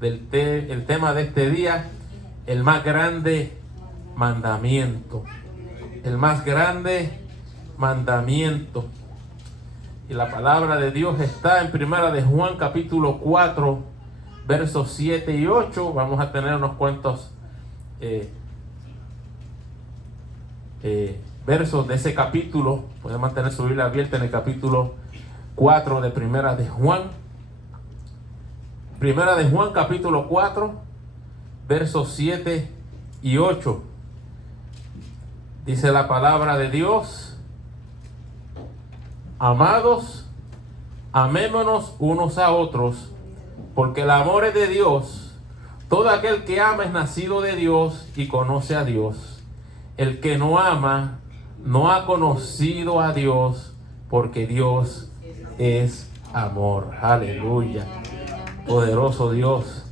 el tema de este día, el más grande mandamiento. El más grande mandamiento. Y la palabra de Dios está en Primera de Juan capítulo 4, versos 7 y 8. Vamos a tener unos cuantos versos de ese capítulo. Pueden mantener su Biblia abierta en el capítulo 4 de Primera de Juan. Primera de Juan capítulo 4, versos 7 y 8. Dice la palabra de Dios: amados, amémonos unos a otros, porque el amor es de Dios. Todo aquel que ama es nacido de Dios y conoce a Dios. El que no ama no ha conocido a Dios, porque Dios es amor. Aleluya. Poderoso Dios.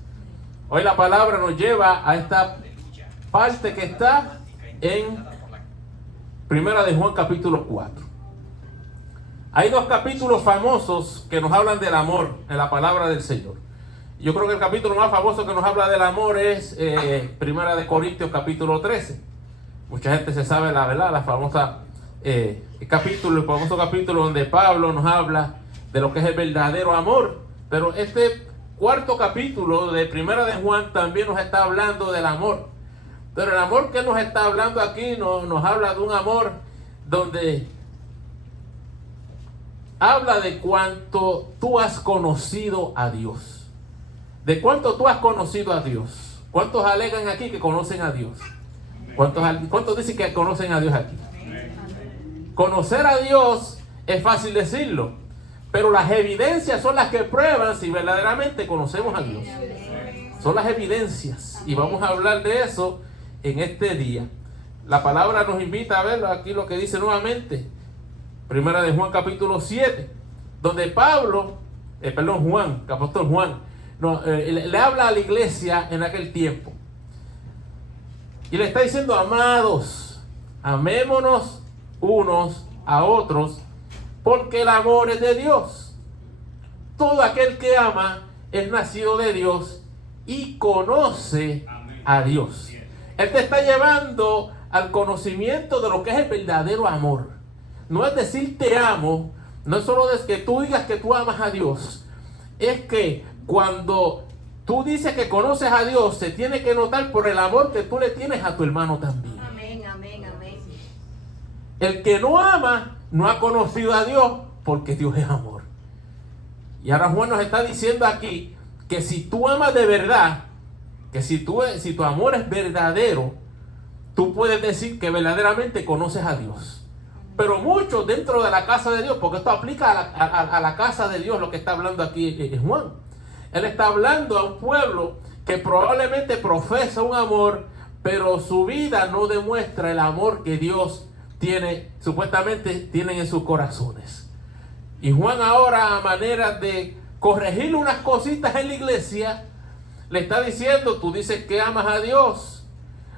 Hoy la palabra nos lleva a esta parte que está en Primera de Juan capítulo 4. Hay dos capítulos famosos que nos hablan del amor en la palabra del Señor. Yo creo que el capítulo más famoso que nos habla del amor es Primera de Corintios capítulo 13. Mucha gente se sabe la verdad, la famosa el famoso capítulo donde Pablo nos habla de lo que es el verdadero amor. Pero este cuarto capítulo de Primera de Juan también nos está hablando del amor. Pero el amor que nos está hablando aquí nos habla de un amor donde habla de cuánto tú has conocido a Dios. De cuánto tú has conocido a Dios. ¿Cuántos alegan aquí que conocen a Dios? ¿Cuántos dicen que conocen a Dios aquí? Conocer a Dios es fácil decirlo, pero las evidencias son las que prueban si verdaderamente conocemos a Dios. Son las evidencias, y vamos a hablar de eso en este día. La palabra nos invita a verlo aquí, lo que dice nuevamente Primera de Juan capítulo 7, donde Juan, el apóstol Juan le habla a la iglesia en aquel tiempo y le está diciendo: amados, amémonos unos a otros, porque el amor es de Dios. Todo aquel que ama es nacido de Dios y conoce a Dios. Él te está llevando al conocimiento de lo que es el verdadero amor. No es decir te amo, no es solo de que tú digas que tú amas a Dios. Es que cuando tú dices que conoces a Dios, se tiene que notar por el amor que tú le tienes a tu hermano también. Amén, amén, amén. El que no ama no ha conocido a Dios, porque Dios es amor. Y ahora Juan nos está diciendo aquí que si tú amas de verdad, que si tu amor es verdadero, tú puedes decir que verdaderamente conoces a Dios. Pero muchos dentro de la casa de Dios, porque esto aplica a la casa de Dios, lo que está hablando aquí Juan. Él está hablando a un pueblo que probablemente profesa un amor, pero su vida no demuestra el amor que Dios supuestamente tienen en sus corazones. Y Juan ahora, a manera de corregir unas cositas en la iglesia, le está diciendo: tú dices que amas a Dios,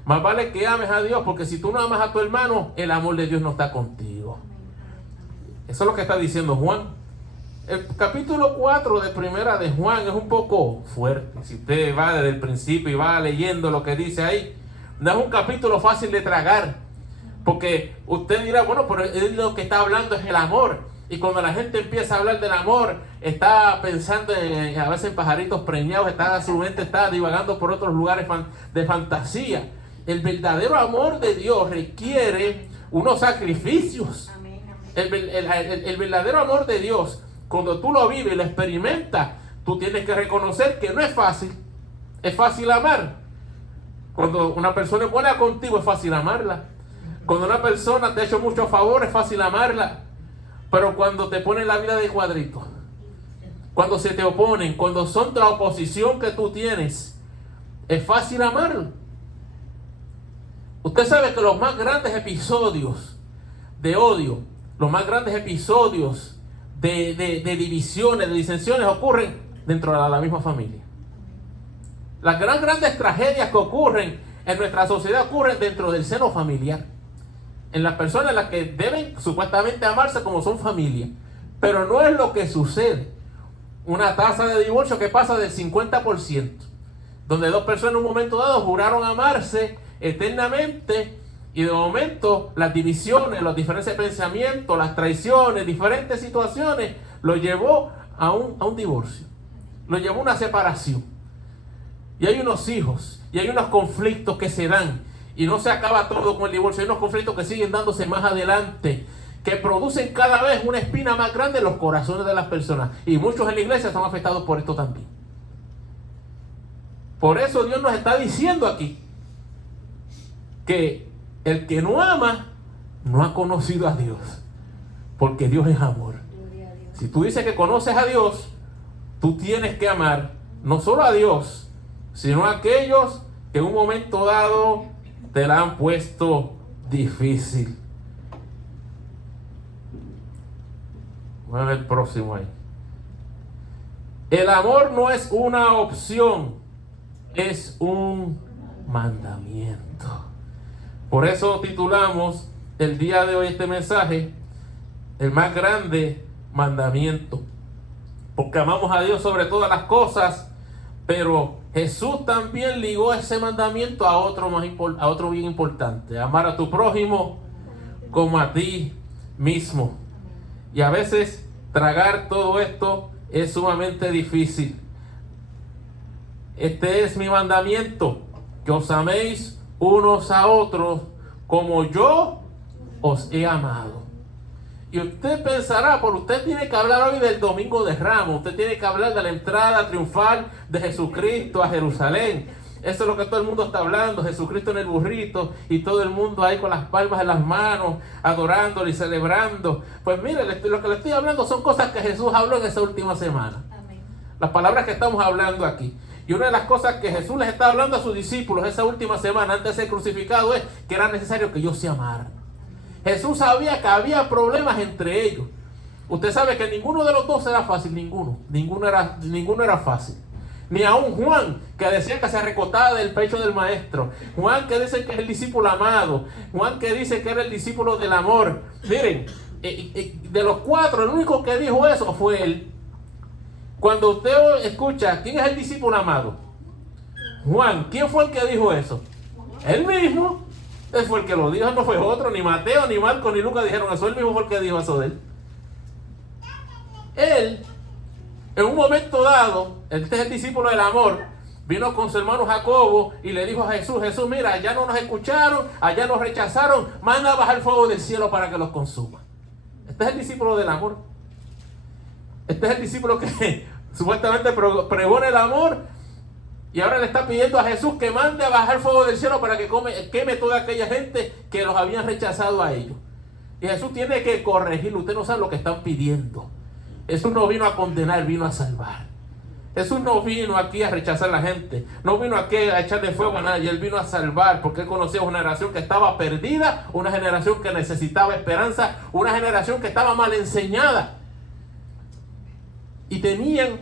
más vale que ames a Dios, porque si tú no amas a tu hermano, el amor de Dios no está contigo. Eso es lo que está diciendo Juan. El capítulo 4 de Primera de Juan es un poco fuerte. Si usted va desde el principio y va leyendo lo que dice ahí, no es un capítulo fácil de tragar, porque usted dirá: bueno, pero él lo que está hablando es el amor. Y cuando la gente empieza a hablar del amor, está pensando a veces en pajaritos preñados, su mente está divagando por otros lugares de fantasía. El verdadero amor de Dios requiere unos sacrificios. Amén, amén. El verdadero amor de Dios, cuando tú lo vives y lo experimentas, tú tienes que reconocer que no es fácil. Es fácil amar. Cuando una persona es buena contigo, es fácil amarla. Cuando una persona te ha hecho muchos favores, es fácil amarla. Pero cuando te ponen la vida de cuadrito, cuando se te oponen, cuando son de la oposición que tú tienes, es fácil amarlo. Usted sabe que los más grandes episodios de odio, los más grandes episodios de divisiones, de disensiones, ocurren dentro de la misma familia. Las grandes tragedias que ocurren en nuestra sociedad ocurren dentro del seno familiar. En las personas en las que deben supuestamente amarse como son familia. Pero no es lo que sucede. Una tasa de divorcio que pasa del 50%. donde dos personas en un momento dado juraron amarse eternamente, y de momento las divisiones, los diferentes pensamientos, las traiciones, diferentes situaciones, lo llevó a un divorcio, lo llevó a una separación. Y hay unos hijos, y hay unos conflictos que se dan, y no se acaba todo con el divorcio. Hay unos conflictos que siguen dándose más adelante, que producen cada vez una espina más grande en los corazones de las personas. Y muchos en la iglesia son afectados por esto también. Por eso Dios nos está diciendo aquí que el que no ama no ha conocido a Dios, porque Dios es amor. Si tú dices que conoces a Dios, tú tienes que amar no solo a Dios, sino a aquellos que en un momento dado te la han puesto difícil. Voy a ver el próximo ahí. El amor no es una opción, es un mandamiento. Por eso titulamos el día de hoy este mensaje, el más grande mandamiento. Porque amamos a Dios sobre todas las cosas, pero Jesús también ligó ese mandamiento a otro bien importante: amar a tu prójimo como a ti mismo. Y a veces tragar todo esto es sumamente difícil. Este es mi mandamiento, que os améis unos a otros como yo os he amado. Y usted pensará, pero usted tiene que hablar hoy del Domingo de Ramos, usted tiene que hablar de la entrada triunfal de Jesucristo a Jerusalén. Eso es lo que todo el mundo está hablando, Jesucristo en el burrito, y todo el mundo ahí con las palmas en las manos, adorándolo y celebrando. Pues mire, lo que le estoy hablando son cosas que Jesús habló en esa última semana. Amén. Las palabras que estamos hablando aquí. Y una de las cosas que Jesús les está hablando a sus discípulos esa última semana antes de ser crucificado es que era necesario que ellos se amaran. Jesús sabía que había problemas entre ellos. Usted sabe que ninguno de los dos era fácil, ninguno era fácil. Ni aún Juan, que decía que se recostaba del pecho del maestro. Juan, que dice que es el discípulo amado. Juan, que dice que era el discípulo del amor. Miren, de los cuatro, el único que dijo eso fue él. Cuando usted escucha, ¿quién es el discípulo amado? Juan. ¿Quién fue el que dijo eso? Él mismo. Él fue el que lo dijo, no fue otro. Ni Mateo, ni Marcos, ni Lucas dijeron eso. Él mismo fue el que dijo eso de él. Él, en un momento dado, este es el discípulo del amor, vino con su hermano Jacobo y le dijo a Jesús: Jesús, mira, allá no nos escucharon, allá nos rechazaron, manda a bajar fuego del cielo para que los consuma. Este es el discípulo del amor. Este es el discípulo que supuestamente pregona el amor, y ahora le está pidiendo a Jesús que mande a bajar fuego del cielo para que queme toda aquella gente que los habían rechazado a ellos. Y Jesús tiene que corregirlo. Usted no sabe lo que están pidiendo. Jesús no vino a condenar, vino a salvar. Jesús no vino aquí a rechazar a la gente, no vino aquí a echarle fuego a nadie. Él vino a salvar, porque él conocía una generación que estaba perdida, una generación que necesitaba esperanza, una generación que estaba mal enseñada y tenían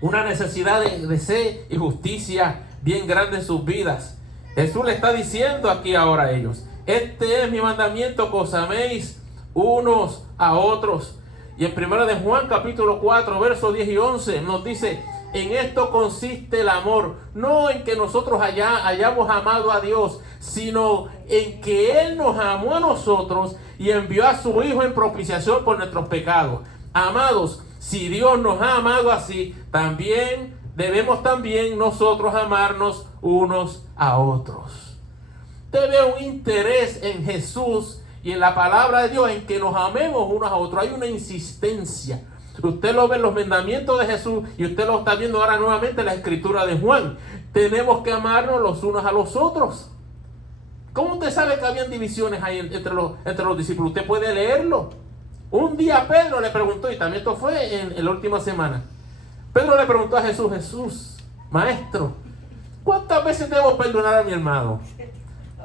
una necesidad de sed y justicia bien grande en sus vidas. Jesús le está diciendo aquí ahora a ellos: este es mi mandamiento, que os améis unos a otros. Y en 1 de Juan capítulo 4 versos 10 y 11 nos dice: en esto consiste el amor, no en que nosotros hayamos amado a Dios, sino en que Él nos amó a nosotros y envió a su Hijo en propiciación por nuestros pecados. Amados, si Dios nos ha amado así, debemos también nosotros amarnos unos a otros. Usted ve un interés en Jesús y en la palabra de Dios en que nos amemos unos a otros. Hay una insistencia. Usted lo ve en los mandamientos de Jesús y usted lo está viendo ahora nuevamente en la escritura de Juan. Tenemos que amarnos los unos a los otros. ¿Cómo usted sabe que habían divisiones ahí entre los discípulos? Usted puede leerlo. Un día Pedro le preguntó, y también esto fue en la última semana. Pedro le preguntó a Jesús: Jesús, maestro, ¿cuántas veces debo perdonar a mi hermano?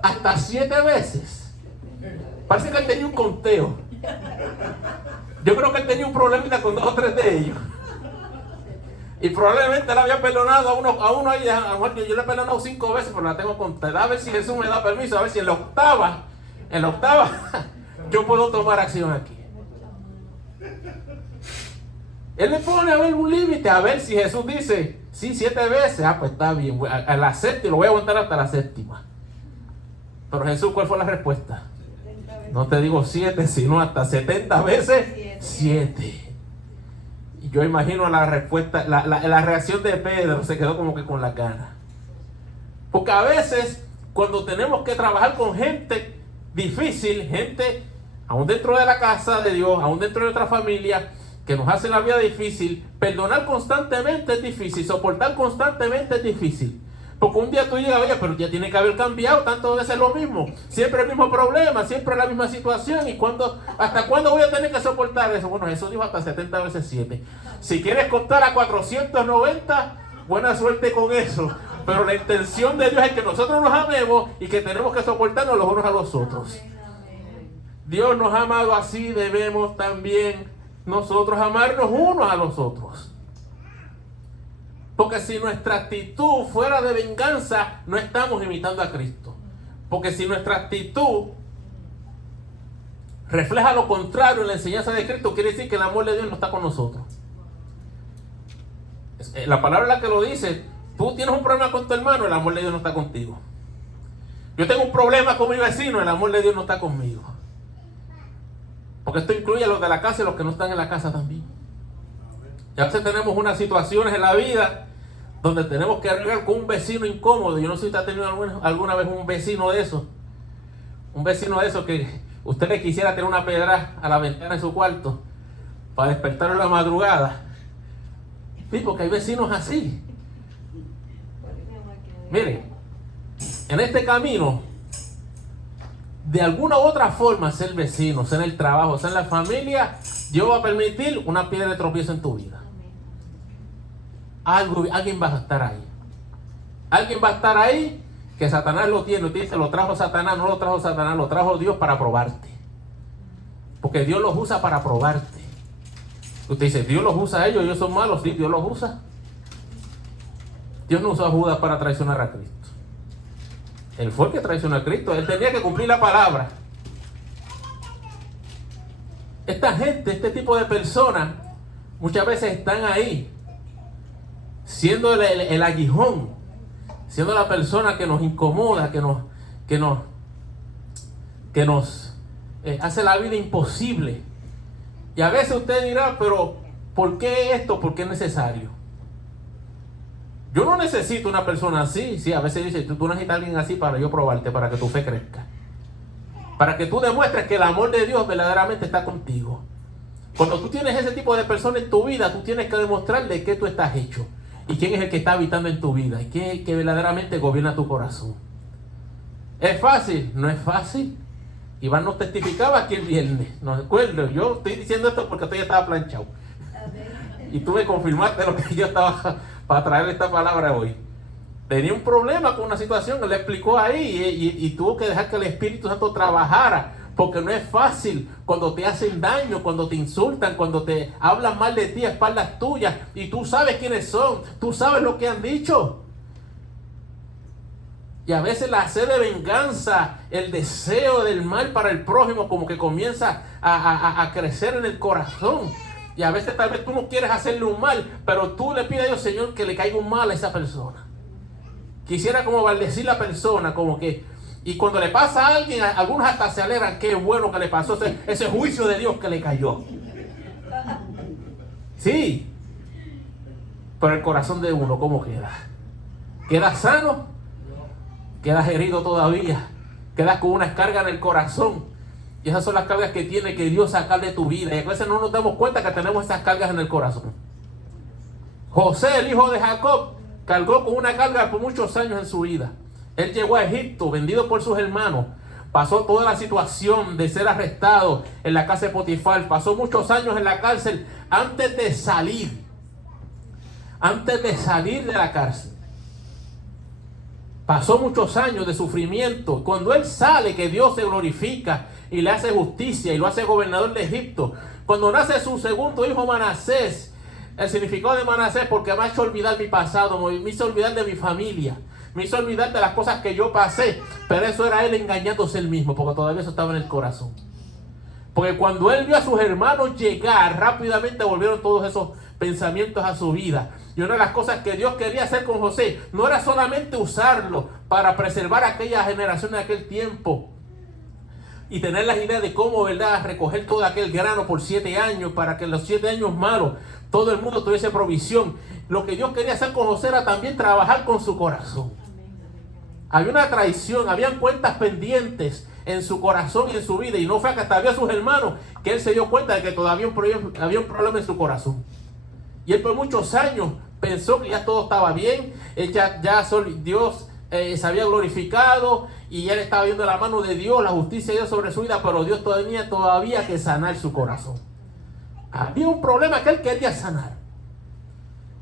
Hasta 7 veces. Parece que él tenía un conteo. Yo creo que él tenía un problemita con 2 o 3 de ellos. Y probablemente él había perdonado a uno ahí. Yo le he perdonado 5 veces, pero la tengo contada. A ver si Jesús me da permiso, a ver si en la octava yo puedo tomar acción aquí. Él le pone a ver un límite, a ver si Jesús dice: Sí, 7 veces. Pues está bien. A la séptima, lo voy a aguantar hasta la séptima. Pero Jesús, ¿cuál fue la respuesta? No te digo 7, sino hasta 70 veces 7. Y yo imagino la respuesta, la reacción de Pedro, se quedó como que con la ganas. Porque a veces, cuando tenemos que trabajar con gente difícil, gente aún dentro de la casa de Dios, aún dentro de otra familia, que nos hace la vida difícil, perdonar constantemente es difícil, soportar constantemente es difícil. Porque un día tú llegas, oye, pero ya tiene que haber cambiado, tantas veces lo mismo, siempre el mismo problema, siempre la misma situación, y ¿hasta cuándo voy a tener que soportar eso? Bueno, Jesús dijo hasta 70 veces 7. Si quieres contar a 490, buena suerte con eso. Pero la intención de Dios es que nosotros nos amemos y que tenemos que soportarnos los unos a los otros. Dios nos ha amado así, debemos también nosotros amarnos unos a los otros. Porque si nuestra actitud fuera de venganza, no estamos imitando a Cristo. Porque si nuestra actitud refleja lo contrario en la enseñanza de Cristo, quiere decir que el amor de Dios no está con nosotros. La palabra es la que lo dice. Tú tienes un problema con tu hermano, el amor de Dios no está contigo. Yo tengo un problema con mi vecino, el amor de Dios no está conmigo. Porque esto incluye a los de la casa y a los que no están en la casa también. Y a veces tenemos unas situaciones en la vida donde tenemos que arreglar con un vecino incómodo. Yo no sé si usted ha tenido alguna vez un vecino de esos. Un vecino de esos que usted le quisiera tener una pedra a la ventana de su cuarto para despertarlo en la madrugada. Sí, porque hay vecinos así. Mire, en este camino, de alguna u otra forma, ser vecino, ser en el trabajo, ser en la familia, Dios va a permitir una piedra de tropiezo en tu vida. Alguien va a estar ahí. Alguien va a estar ahí que Satanás lo tiene. Usted dice, lo trajo Satanás, no lo trajo Satanás, lo trajo Dios para probarte. Porque Dios los usa para probarte. Usted dice, Dios los usa a ellos son malos. Sí, Dios los usa. Dios no usó a Judas para traicionar a Cristo. Él fue el que traicionó a Cristo. Él tenía que cumplir la palabra. Esta gente, este tipo de personas, muchas veces están ahí, siendo el aguijón, siendo la persona que nos incomoda, que nos hace la vida imposible. Y a veces usted dirá, pero ¿por qué esto? ¿Por qué es necesario? Yo no necesito una persona así. Sí, a veces dice, tú necesitas a alguien así para yo probarte, para que tu fe crezca. Para que tú demuestres que el amor de Dios verdaderamente está contigo. Cuando tú tienes ese tipo de personas en tu vida, tú tienes que demostrar de qué tú estás hecho. Y quién es el que está habitando en tu vida. Y quién es el que verdaderamente gobierna tu corazón. ¿Es fácil? No es fácil. Iván nos testificaba aquí el viernes. No recuerdo. Yo estoy diciendo esto porque usted ya estaba planchado. Y tú me confirmaste lo que yo estaba para traer esta palabra hoy. Tenía un problema con una situación que le explicó ahí y tuvo que dejar que el Espíritu Santo trabajara, porque no es fácil cuando te hacen daño, cuando te insultan, cuando te hablan mal de ti a espaldas tuyas y tú sabes quiénes son, tú sabes lo que han dicho. Y a veces la sed de venganza, el deseo del mal para el prójimo como que comienza a crecer en el corazón. Y a veces tal vez tú no quieres hacerle un mal, pero tú le pides a Dios, Señor, que le caiga un mal a esa persona. Quisiera como maldecir la persona, como que... Y cuando le pasa a alguien, algunos hasta se alegran, qué bueno que le pasó ese juicio de Dios que le cayó. Sí. Pero el corazón de uno, ¿cómo queda? ¿Queda sano? ¿Quedas herido todavía? ¿Quedas con unas cargas en el corazón? Y esas son las cargas que tiene que Dios sacar de tu vida. Y a veces no nos damos cuenta que tenemos esas cargas en el corazón. José, el hijo de Jacob, cargó con una carga por muchos años en su vida. Él llegó a Egipto, vendido por sus hermanos. Pasó toda la situación de ser arrestado en la casa de Potifar. Pasó muchos años en la cárcel antes de salir. Antes de salir de la cárcel. Pasó muchos años de sufrimiento. Cuando él sale, que Dios se glorifica y le hace justicia y lo hace gobernador de Egipto. Cuando nace su segundo hijo Manasés, el significado de Manasés, porque me ha hecho olvidar mi pasado, me hizo olvidar de mi familia, me hizo olvidar de las cosas que yo pasé, pero eso era él engañándose él mismo, porque todavía eso estaba en el corazón. Porque cuando él vio a sus hermanos llegar, rápidamente volvieron todos esos pensamientos a su vida. Y una de las cosas que Dios quería hacer con José no era solamente usarlo para preservar a aquella generación de aquel tiempo y tener las ideas de cómo, ¿verdad?, recoger todo aquel grano por 7 años para que en los 7 años malos todo el mundo tuviese provisión. Lo que Dios quería hacer con José era también trabajar con su corazón. Había una traición, habían cuentas pendientes en su corazón y en su vida, y no fue hasta vio a sus hermanos que él se dio cuenta de que todavía había un problema en su corazón. Y él por muchos años pensó que ya todo estaba bien, Dios se había glorificado y él estaba viendo la mano de Dios, la justicia de Dios sobre su vida, pero Dios tenía todavía que sanar su corazón. Había un problema que él quería sanar.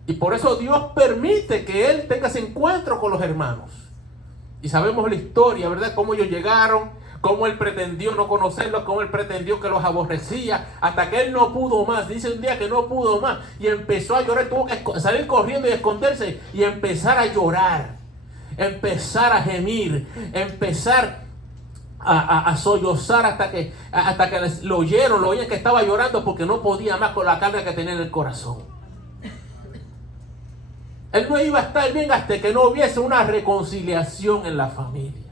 Y por eso Dios permite que él tenga ese encuentro con los hermanos. Y sabemos la historia, ¿verdad? Cómo ellos llegaron, cómo él pretendió no conocerlos, cómo él pretendió que los aborrecía, hasta que él no pudo más. Dice un día que no pudo más y empezó a llorar, tuvo que salir corriendo y esconderse y empezar a llorar, empezar a gemir, empezar a sollozar hasta que lo oyeron que estaba llorando porque no podía más con la carga que tenía en el corazón. Él no iba a estar bien hasta que no hubiese una reconciliación en la familia.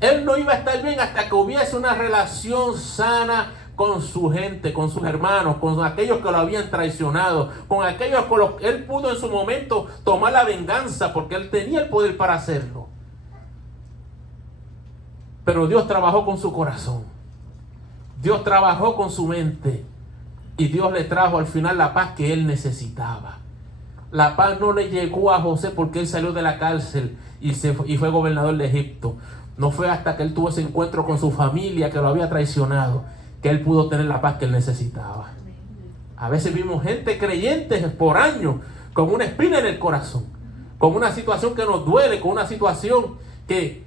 Él no iba a estar bien hasta que hubiese una relación sana con su gente, con sus hermanos, con aquellos que lo habían traicionado, con aquellos con los que él pudo en su momento tomar la venganza, porque él tenía el poder para hacerlo. Pero Dios trabajó con su corazón. Dios trabajó con su mente. Y Dios le trajo al final la paz que él necesitaba. La paz no le llegó a José porque él salió de la cárcel y fue gobernador de Egipto. No fue hasta que él tuvo ese encuentro con su familia que lo había traicionado que él pudo tener la paz que él necesitaba. A veces vimos gente creyente por años con una espina en el corazón, con una situación que nos duele, con una situación que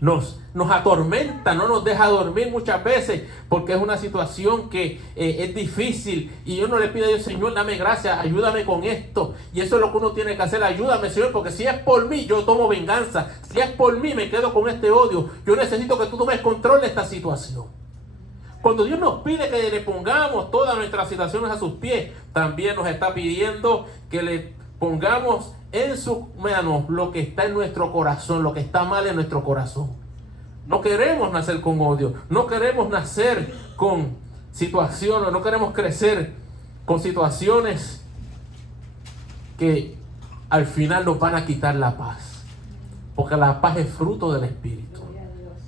nos atormenta, no nos deja dormir muchas veces, porque es una situación que es difícil, y uno le pide a Dios: Señor, dame gracia, ayúdame con esto. Y eso es lo que uno tiene que hacer: ayúdame, Señor, porque si es por mí, yo tomo venganza. Si es por mí, me quedo con este odio. Yo necesito que tú tomes control de esta situación. Cuando Dios nos pide que le pongamos todas nuestras situaciones a sus pies, también nos está pidiendo que le pongamos en sus manos lo que está en nuestro corazón, lo que está mal en nuestro corazón. No queremos nacer con odio, no queremos nacer con situaciones, no queremos crecer con situaciones que al final nos van a quitar la paz. Porque la paz es fruto del Espíritu,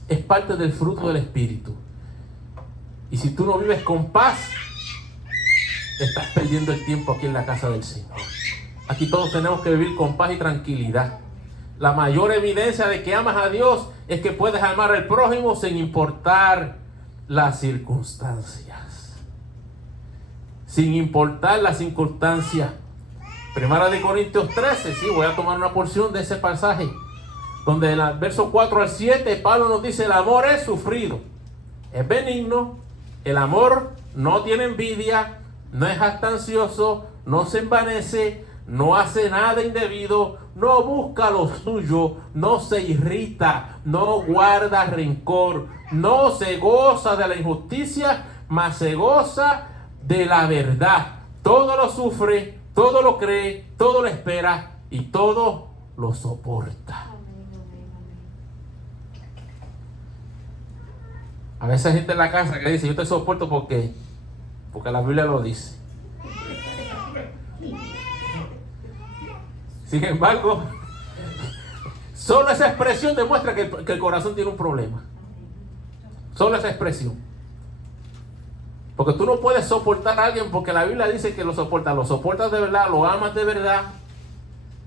es parte del fruto del Espíritu. Y si tú no vives con paz, estás perdiendo el tiempo aquí en la casa del Señor. Aquí todos tenemos que vivir con paz y tranquilidad. La mayor evidencia de que amas a Dios es que puedes amar al prójimo sin importar las circunstancias. Sin importar las circunstancias. Primera de Corintios 13, sí, voy a tomar una porción de ese pasaje, donde en el verso 4 al 7, Pablo nos dice: el amor es sufrido, es benigno, el amor no tiene envidia, no es jactancioso, no se envanece, no hace nada indebido, no busca lo suyo, no se irrita, no guarda rencor, no se goza de la injusticia, mas se goza de la verdad. Todo lo sufre, todo lo cree, todo lo espera y todo lo soporta. A veces hay gente en la casa que dice: yo te soporto porque la Biblia lo dice. Sin embargo, solo esa expresión demuestra que el corazón tiene un problema. Solo esa expresión. Porque tú no puedes soportar a alguien porque la Biblia dice que lo soportas de verdad, lo amas de verdad,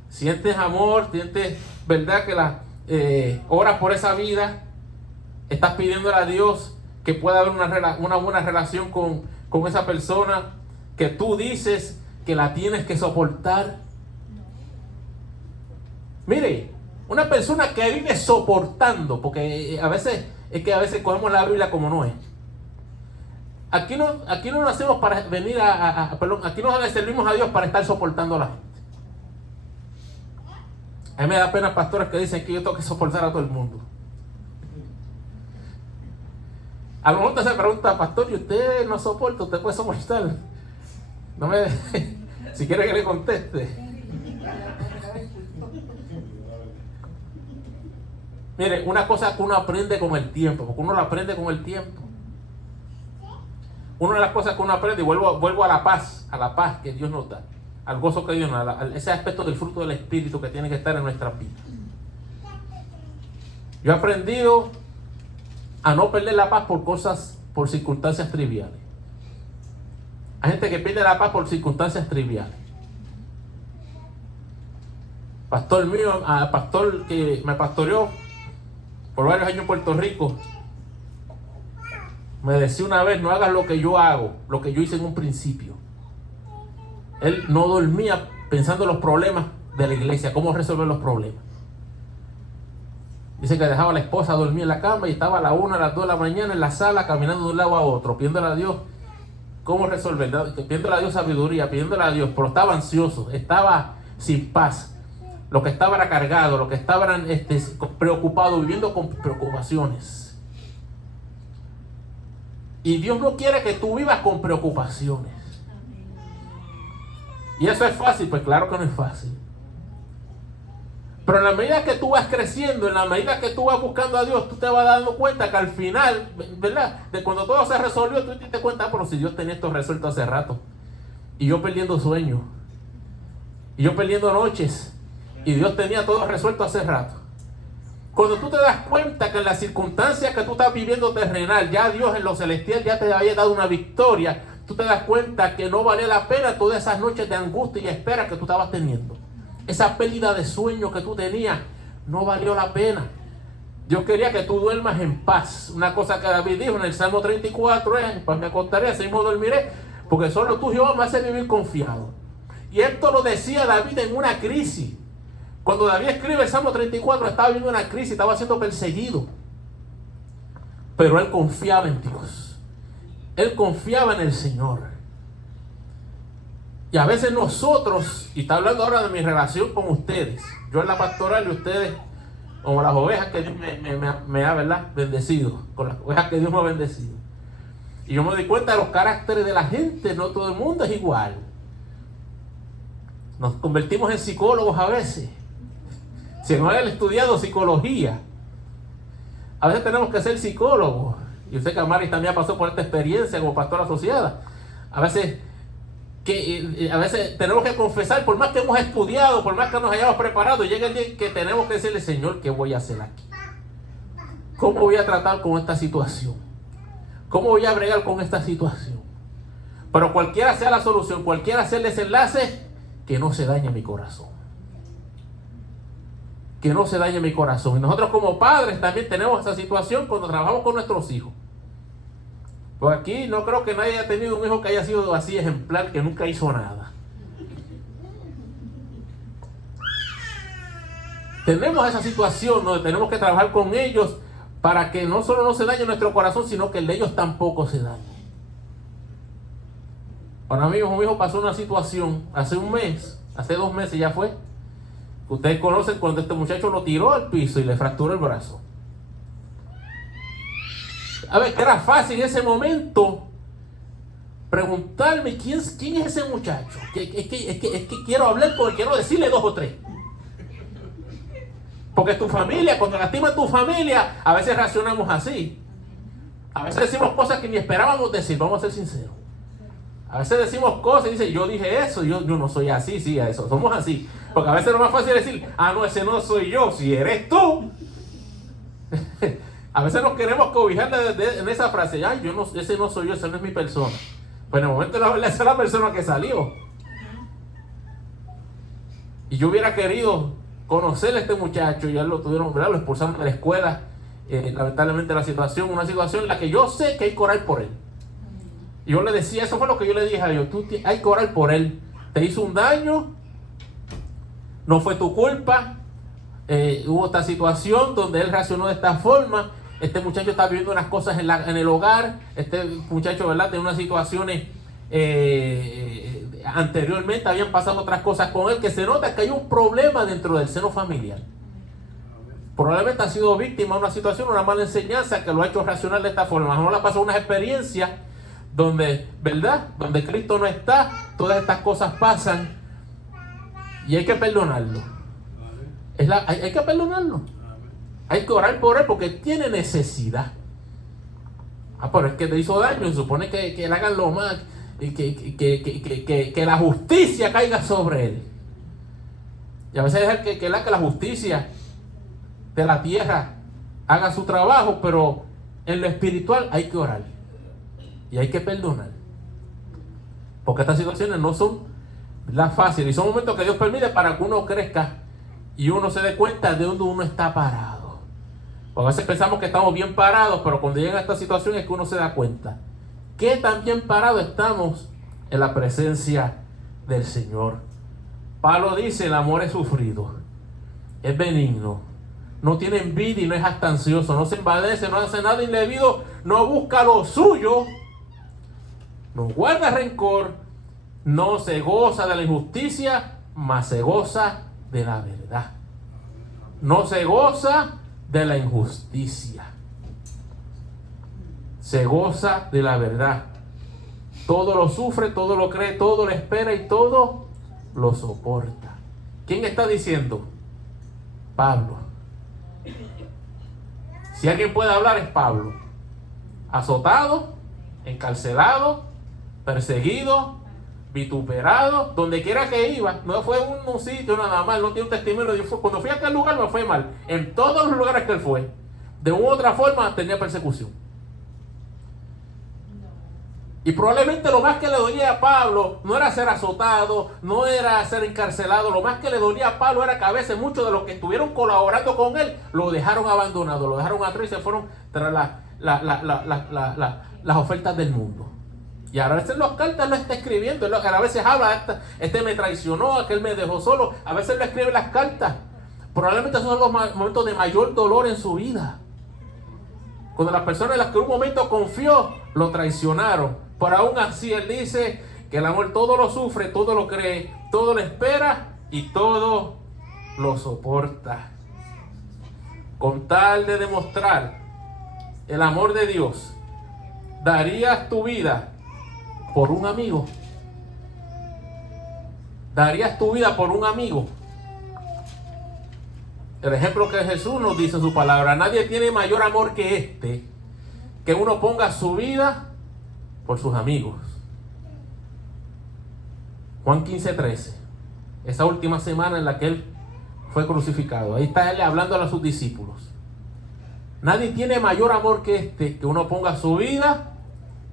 sientes amor, sientes verdad que oras por esa vida, estás pidiéndole a Dios que pueda haber una buena relación con esa persona que tú dices que la tienes que soportar. Mire, una persona que vive soportando, porque a veces cogemos la Biblia como no es. Aquí no nacemos para venir aquí no le servimos a Dios para estar soportando a la gente. A mí me da pena pastores que dicen que yo tengo que soportar a todo el mundo. A lo mejor usted se pregunta: pastor, ¿y usted no soporta? ¿Usted puede soportar? No me Si quiere que le conteste. Mire, una cosa que uno aprende con el tiempo, porque uno lo aprende con el tiempo. Una de las cosas que uno aprende, y vuelvo a la paz que Dios nos da, al gozo que Dios nos da, ese aspecto del fruto del Espíritu que tiene que estar en nuestras vidas. Yo he aprendido a no perder la paz por circunstancias triviales. Hay gente que pierde la paz por circunstancias triviales. Pastor mío, pastor que me pastoreó por varios años en Puerto Rico, me decía una vez: no hagas lo que yo hago, lo que yo hice en un principio. Él no dormía pensando en los problemas de la iglesia, cómo resolver los problemas. Dice que dejaba a la esposa dormir en la cama y estaba a las 1, a las 2 de la mañana en la sala caminando de un lado a otro, pidiéndole a Dios cómo resolver, pidiéndole a Dios sabiduría, pidiéndole a Dios, pero estaba ansioso, estaba sin paz. Lo que estaba era cargado, lo que estaba eran preocupado, viviendo con preocupaciones. Y Dios no quiere que tú vivas con preocupaciones. ¿Y eso es fácil? Pues claro que no es fácil. Pero en la medida que tú vas creciendo, en la medida que tú vas buscando a Dios, tú te vas dando cuenta que al final, ¿verdad? De cuando todo se resolvió, tú te das cuenta: pero si Dios tenía esto resuelto hace rato. Y yo perdiendo sueños. Y yo perdiendo noches. Y Dios tenía todo resuelto hace rato. Cuando tú te das cuenta que en las circunstancias que tú estás viviendo terrenal, ya Dios en lo celestial ya te había dado una victoria, tú te das cuenta que no valía la pena todas esas noches de angustia y espera que tú estabas teniendo. Esa pérdida de sueño que tú tenías no valió la pena. Dios quería que tú duermas en paz. Una cosa que David dijo en el Salmo 34 es: pues me acostaré, así mismo dormiré, porque solo tú, Jehová, me haces vivir confiado. Y esto lo decía David en una crisis. Cuando David escribe el Salmo 34, estaba viviendo una crisis, estaba siendo perseguido. Pero él confiaba en Dios. Él confiaba en el Señor. Y a veces nosotros, y está hablando ahora de mi relación con ustedes, yo en la pastoral y ustedes como las ovejas que Dios me ha, ¿verdad?, bendecido, con las ovejas que Dios me ha bendecido. Y yo me doy cuenta de los caracteres de la gente, no todo el mundo es igual. Nos convertimos en psicólogos a veces. Si no hayan estudiado psicología, a veces tenemos que ser psicólogos. Y usted, Camaris, también pasó por esta experiencia como pastora asociada. A veces tenemos que confesar, por más que hemos estudiado, por más que nos hayamos preparado, llega el día que tenemos que decirle: Señor, ¿qué voy a hacer aquí? ¿Cómo voy a tratar con esta situación? ¿Cómo voy a bregar con esta situación? Pero cualquiera sea la solución, cualquiera sea el desenlace, que no se dañe mi corazón. Que no se dañe mi corazón. Y nosotros como padres también tenemos esa situación cuando trabajamos con nuestros hijos. Pues aquí no creo que nadie haya tenido un hijo que haya sido así ejemplar, que nunca hizo nada. Tenemos esa situación donde tenemos que trabajar con ellos para que no solo no se dañe nuestro corazón, sino que el de ellos tampoco se dañe. Para mí, un hijo pasó una situación hace un mes, hace 2 meses ya fue. Ustedes conocen cuando este muchacho lo tiró al piso y le fracturó el brazo. A ver, que era fácil en ese momento preguntarme quién es ese muchacho. Es que quiero hablar con él, quiero decirle 2 o 3. Porque tu familia, cuando lastima tu familia, a veces reaccionamos así. A veces decimos cosas que ni esperábamos decir, vamos a ser sinceros. A veces decimos cosas y dicen: yo dije eso, yo no soy así, sí, a eso, somos así. Porque a veces es lo más fácil decir: ah, no, ese no soy yo, si eres tú. A veces nos queremos cobijar en esa frase: ay, ese no soy yo, esa no es mi persona. Pues en el momento de la verdad, esa es la persona que salió. Y yo hubiera querido conocer a este muchacho, ya lo tuvieron, ¿verdad?, lo expulsaron de la escuela. Lamentablemente una situación en la que yo sé que hay que orar por él. Y yo le decía, eso fue lo que yo le dije a Dios: hay que orar por él. Te hizo un daño, no fue tu culpa. Hubo esta situación donde él reaccionó de esta forma. Este muchacho está viviendo unas cosas en el hogar. Este muchacho, ¿verdad?, tiene unas situaciones anteriormente, habían pasado otras cosas con él, que se nota que hay un problema dentro del seno familiar. Probablemente ha sido víctima de una situación, una mala enseñanza que lo ha hecho reaccionar de esta forma. No le ha pasado unas experiencias donde, ¿verdad? Donde Cristo no está, todas estas cosas pasan y hay que perdonarlo. Hay que perdonarlo. Hay que orar por él porque tiene necesidad. Pero es que te hizo daño, se supone que le hagan lo más y que la justicia caiga sobre él. Y a veces dejar que la justicia de la tierra haga su trabajo, pero en lo espiritual hay que orar y hay que perdonar, porque estas situaciones no son las fáciles y son momentos que Dios permite para que uno crezca y uno se dé cuenta de dónde uno está parado. Porque a veces pensamos que estamos bien parados, pero cuando llega a esta situación es que uno se da cuenta que tan bien parados estamos en la presencia del Señor. Pablo dice: el amor es sufrido, es benigno, no tiene envidia y no es jactancioso, no se envanece, no hace nada indebido, no busca lo suyo, no guarda rencor, no se goza de la injusticia, mas se goza de la verdad. No se goza de la injusticia, se goza de la verdad. Todo lo sufre, todo lo cree, todo lo espera y todo lo soporta. ¿Quién está diciendo? Pablo. Si alguien puede hablar es Pablo. Azotado, encarcelado, perseguido, vituperado, donde quiera que iba. No fue un sitio nada más, no tiene un testimonio. Cuando fui a aquel lugar me fue mal. En todos los lugares que él fue, de una u otra forma tenía persecución. Y probablemente lo más que le dolía a Pablo no era ser azotado, no era ser encarcelado. Lo más que le dolía a Pablo era que a veces muchos de los que estuvieron colaborando con él lo dejaron abandonado, lo dejaron atrás y se fueron tras las ofertas del mundo. Y a veces las cartas lo está escribiendo, a veces habla: este me traicionó, aquel me dejó solo. A veces lo escribe las cartas. Probablemente esos son los momentos de mayor dolor en su vida, cuando las personas en las que en un momento confió lo traicionaron. Pero aún así él dice que el amor todo lo sufre, todo lo cree, todo lo espera y todo lo soporta. Con tal de demostrar el amor de Dios, ¿darías tu vida por un amigo? ¿Darías tu vida por un amigo? El ejemplo que Jesús nos dice en su palabra: nadie tiene mayor amor que este, que uno ponga su vida por sus amigos. Juan 15:13, esa última semana en la que él fue crucificado, ahí está él hablando a sus discípulos. Nadie tiene mayor amor que este, que uno ponga su vida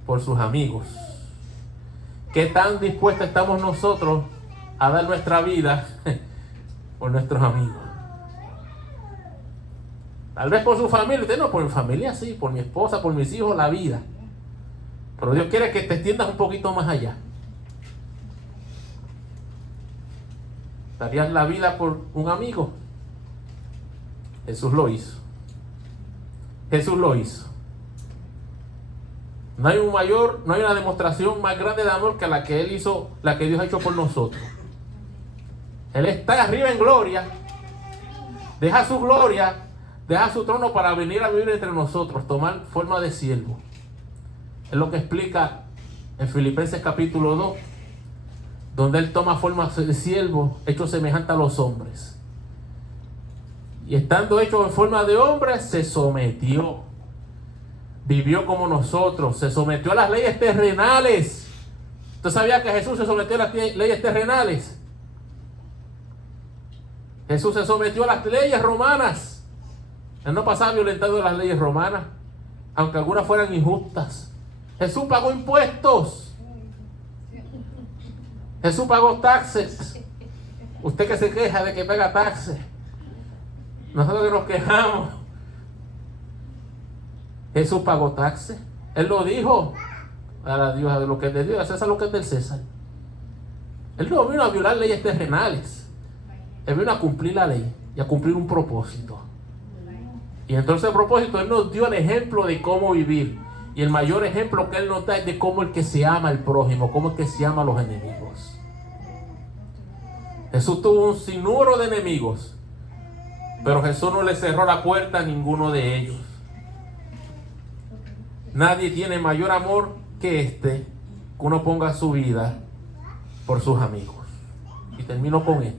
por sus amigos. ¿Qué tan dispuestos estamos nosotros a dar nuestra vida por nuestros amigos? Tal vez por su familia. Usted no, por mi familia sí, por mi esposa, por mis hijos, la vida. Pero Dios quiere que te extiendas un poquito más allá. ¿Darías la vida por un amigo? Jesús lo hizo. Jesús lo hizo. No hay una demostración más grande de amor que la que Él hizo, la que Dios ha hecho por nosotros. Él está arriba en gloria, deja su gloria, deja su trono para venir a vivir entre nosotros, tomar forma de siervo. Es lo que explica en Filipenses capítulo 2, donde Él toma forma de siervo, hecho semejante a los hombres. Y estando hecho en forma de hombre, se sometió. Vivió como nosotros, se sometió a las leyes terrenales. ¿Usted sabía que Jesús se sometió a las leyes terrenales? Jesús se sometió a las leyes romanas. Él no pasaba violentando las leyes romanas, aunque algunas fueran injustas. Jesús pagó impuestos. Jesús pagó taxes. Usted que se queja de que paga taxes, nosotros que nos quejamos. Jesús pagó taxes. Él lo dijo: a Dios de lo que es de Dios, a César lo que es del César. Él no vino a violar leyes terrenales. Él vino a cumplir la ley y a cumplir un propósito. Y entonces el propósito, Él nos dio el ejemplo de cómo vivir. Y el mayor ejemplo que Él nos da es de cómo el que se ama al prójimo, cómo el que se ama a los enemigos. Jesús tuvo un sinnúmero de enemigos, pero Jesús no le cerró la puerta a ninguno de ellos. Nadie tiene mayor amor que uno ponga su vida por sus amigos. Y termino con esto.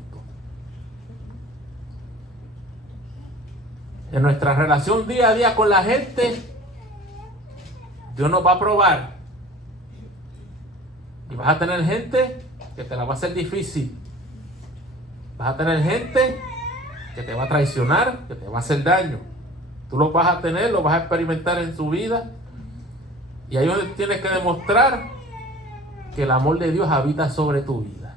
En nuestra relación día a día con la gente, Dios nos va a probar. Y vas a tener gente que te la va a hacer difícil. Vas a tener gente que te va a traicionar, que te va a hacer daño. Tú lo vas a tener, lo vas a experimentar en su vida. Y ahí es donde tienes que demostrar que el amor de Dios habita sobre tu vida.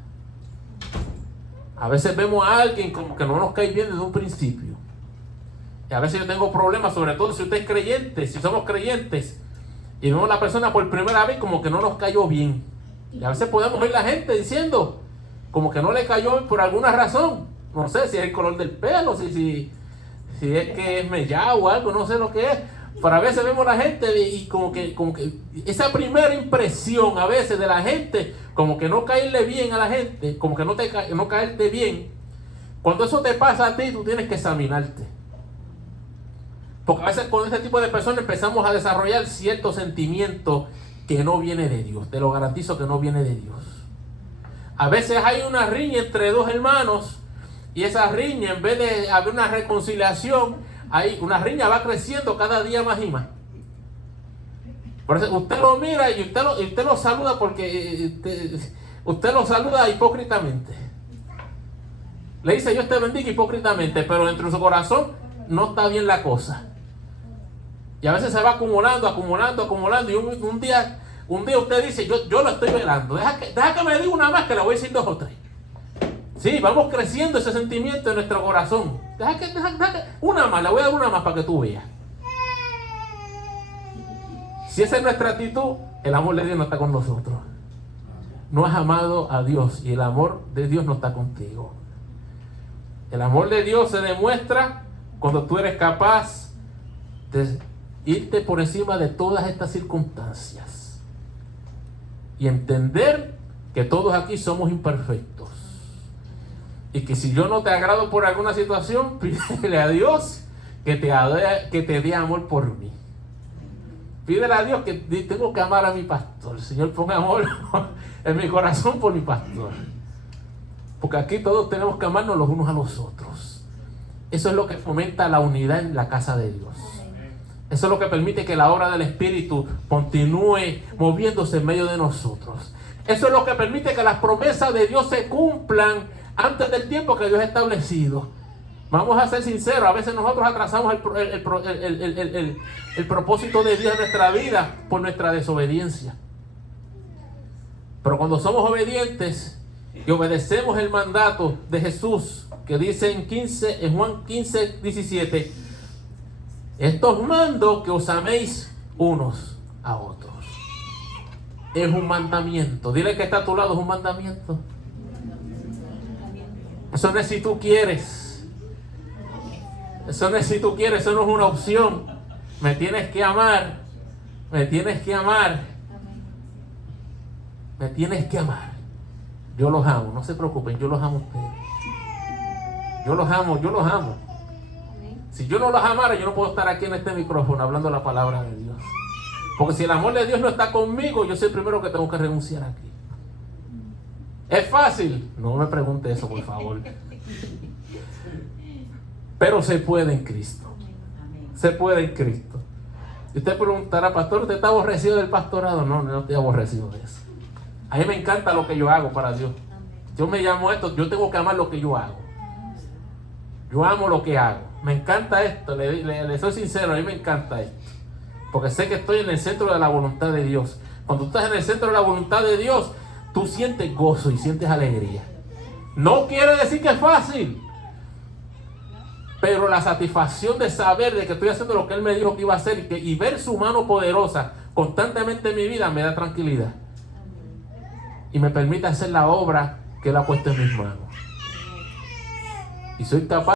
A veces vemos a alguien como que no nos cae bien desde un principio. Y a veces yo tengo problemas, sobre todo si usted es creyente, si somos creyentes, y vemos a la persona por primera vez como que no nos cayó bien. Y a veces podemos oír la gente diciendo como que no le cayó por alguna razón. No sé si es el color del pelo, si es que es mellado o algo, no sé lo que es. Pero a veces vemos a la gente y como que esa primera impresión a veces de la gente, como que no caerle bien a la gente, como que no caerte bien. Cuando eso te pasa a ti, tú tienes que examinarte. Porque a veces con ese tipo de personas empezamos a desarrollar ciertos sentimientos que no viene de Dios. Te lo garantizo que no viene de Dios. A veces hay una riña entre dos hermanos y esa riña, en vez de haber una reconciliación, una riña va creciendo cada día más y más. Por eso usted lo mira y usted lo saluda porque usted lo saluda hipócritamente. Le dice Dios te bendiga hipócritamente, pero dentro de su corazón no está bien la cosa. Y a veces se va acumulando y un día usted dice yo lo estoy velando. Deja que me diga una más que la voy a decir 2 o 3. Sí, vamos creciendo ese sentimiento en nuestro corazón. Deja que una más, le voy a dar una más para que tú veas. Si esa es nuestra actitud, el amor de Dios no está con nosotros. No has amado a Dios y el amor de Dios no está contigo. El amor de Dios se demuestra cuando tú eres capaz de irte por encima de todas estas circunstancias y entender que todos aquí somos imperfectos. Y que si yo no te agrado por alguna situación, pídele a Dios que te dé amor por mí. Pídele a Dios que tengo que amar a mi pastor. Señor, ponga amor en mi corazón por mi pastor. Porque aquí todos tenemos que amarnos los unos a los otros. Eso es lo que fomenta la unidad en la casa de Dios. Eso es lo que permite que la obra del Espíritu continúe moviéndose en medio de nosotros. Eso es lo que permite que las promesas de Dios se cumplan antes del tiempo que Dios ha establecido. Vamos a ser sinceros, a veces nosotros atrasamos el propósito de Dios en nuestra vida por nuestra desobediencia. Pero cuando somos obedientes y obedecemos el mandato de Jesús, que dice en Juan 15, 17, estos mando que os améis unos a otros. Es un mandamiento. Dile que está a tu lado, es un mandamiento. Eso no es si tú quieres. Eso no es si tú quieres, eso no es una opción. Me tienes que amar. Me tienes que amar. Me tienes que amar. Yo los amo, no se preocupen, yo los amo a ustedes. Yo los amo. Si yo no los amara, yo no puedo estar aquí en este micrófono hablando la palabra de Dios. Porque si el amor de Dios no está conmigo, yo soy el primero que tengo que renunciar aquí. ¿Es fácil? No me pregunte eso, por favor. Pero se puede en Cristo. Se puede en Cristo. Y usted preguntará, pastor, ¿usted está aborrecido del pastorado? No, no estoy aborrecido de eso. A mí me encanta lo que yo hago para Dios. Yo me llamo esto, yo tengo que amar lo que yo hago. Yo amo lo que hago. Me encanta esto, le soy sincero, a mí me encanta esto. Porque sé que estoy en el centro de la voluntad de Dios. Cuando tú estás en el centro de la voluntad de Dios, tú sientes gozo y sientes alegría. No quiere decir que es fácil, pero la satisfacción de saber de que estoy haciendo lo que Él me dijo que iba a hacer y ver su mano poderosa constantemente en mi vida me da tranquilidad. Y me permite hacer la obra que Él ha puesto en mis manos. Y soy capaz